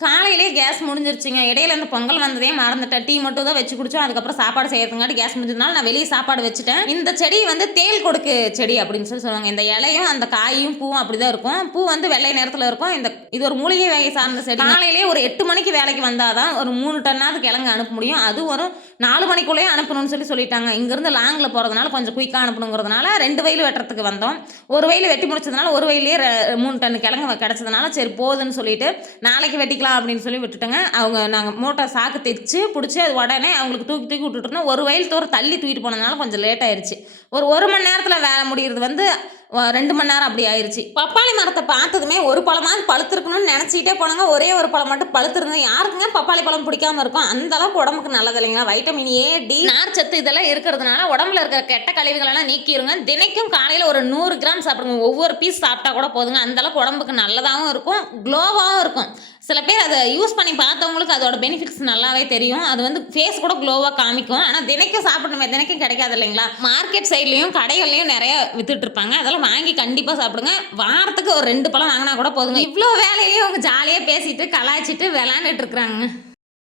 காலையிலேயே கேஸ் முடிஞ்சிருச்சுங்க. இடையில இந்த பொங்கல் வந்ததே மறந்துட்டேன். டீ மட்டும் தான் வச்சு குடிச்சோம். அதுக்கப்புறம் சாப்பாடு செய்யறதுங்காட்டி கேஸ் முடிஞ்சதுனால நான் வெளிய சாப்பாடு வச்சுட்டேன். இந்த செடி வந்து தேள் கொடுக்கு செடி அப்படின்னு சொல்லுவாங்க. இந்த இலையும், அந்த காயும், பூவும் அப்படிதான் இருக்கும். பூ வந்து வெள்ளை நிறத்துல இருக்கும். இது ஒரு மூலிகை வகை சார்ந்த செடி. காலையிலேயே ஒரு 8 மணிக்கு வேலைக்கு வந்தா தான் ஒரு 3 டன்னாவது கிழங்கு அனுப்ப முடியும். அது ஒரு 4 மணிக்குள்ளேயே அனுப்பணும்னு சொல்லிட்டாங்க. இங்கிருந்து லாங்ல போறதுனால கொஞ்சம் குயிக்கா அனுப்பணுங்கிறதுனால 2 வயல் வெட்டுறதுக்கு வந்தோம். ஒரு வயல் வெட்டி முடிச்சதுனால ஒரு வயல்லயே 3 டன் கிழங்கு கிடைச்சதுனால சரி போதுன்னு சொல்லிட்டு நாளைக்கு வெட்டிக்கலாம் அப்படின்னு சொல்லி விட்டுட்டேங்க. நாங்கள் மூட்டை சாக்கு தைச்சு பிடிச்சி அது உடனே அவங்களுக்கு தூக்கி தூக்கி விட்டுட்டோம். ஒரு வயல் தூரம் தள்ளி தூக்கிட்டு போனதுனால கொஞ்சம் லேட் ஆயிடுச்சு. ஒரு மணி நேரத்தில் வேலை முடிகிறது வந்து 2 மணி நேரம் அப்படி ஆயிடுச்சு. பப்பாளி மரத்தை பார்த்ததுமே ஒரு பழமாவது பழுத்திருக்கணும்னு நினச்சிக்கிட்டே போனாங்க. ஒரே ஒரு பழம் மட்டும் பழுத்திருந்தது. யாருக்குங்க பப்பாளி பழம் பிடிக்காம இருக்கும்? அந்த அளவுக்கு உடம்புக்கு நல்லது இல்லைங்களா? வைட்டமின் ஏ, டி, நார்ச்சத்து இதெல்லாம் இருக்கிறதுனால உடம்புல இருக்கிற கெட்ட கழிவுகளெல்லாம் நீக்கிடுங்க. தினைக்கும் காலையில் ஒரு 100 கிராம் சாப்பிடுங்க. ஒவ்வொரு பீஸ் சாப்பிட்டா கூட போதுங்க. அந்த அளவுக்கு உடம்புக்கு நல்லதாகவும் இருக்கும், க்ளோவாகவும் இருக்கும். சில பேர் அதை யூஸ் பண்ணி பார்த்தவங்களுக்கு அதோட பெனிஃபிட்ஸ் நல்லாவே தெரியும். அது வந்து ஃபேஸ் கூட க்ளோவாக காமிக்கும். ஆனால் தினைக்கும் சாப்பிடணுமே, தினைக்கும் கிடைக்காது இல்லைங்களா? மார்க்கெட் சைட்லேயும் கடைகள்லையும் நிறைய வித்துட்டு இருப்பாங்க. அதெல்லாம் வாங்கி கண்டிப்பாக சாப்பிடுங்க. வாரத்துக்கு ஒரு 2 பழம் வாங்கினா கூட போதுங்க. இவ்வளோ வேலையிலையும் அவங்க ஜாலியாக பேசிட்டு கலாய்ச்சிட்டு விளாண்டுட்டு இருக்கிறாங்க.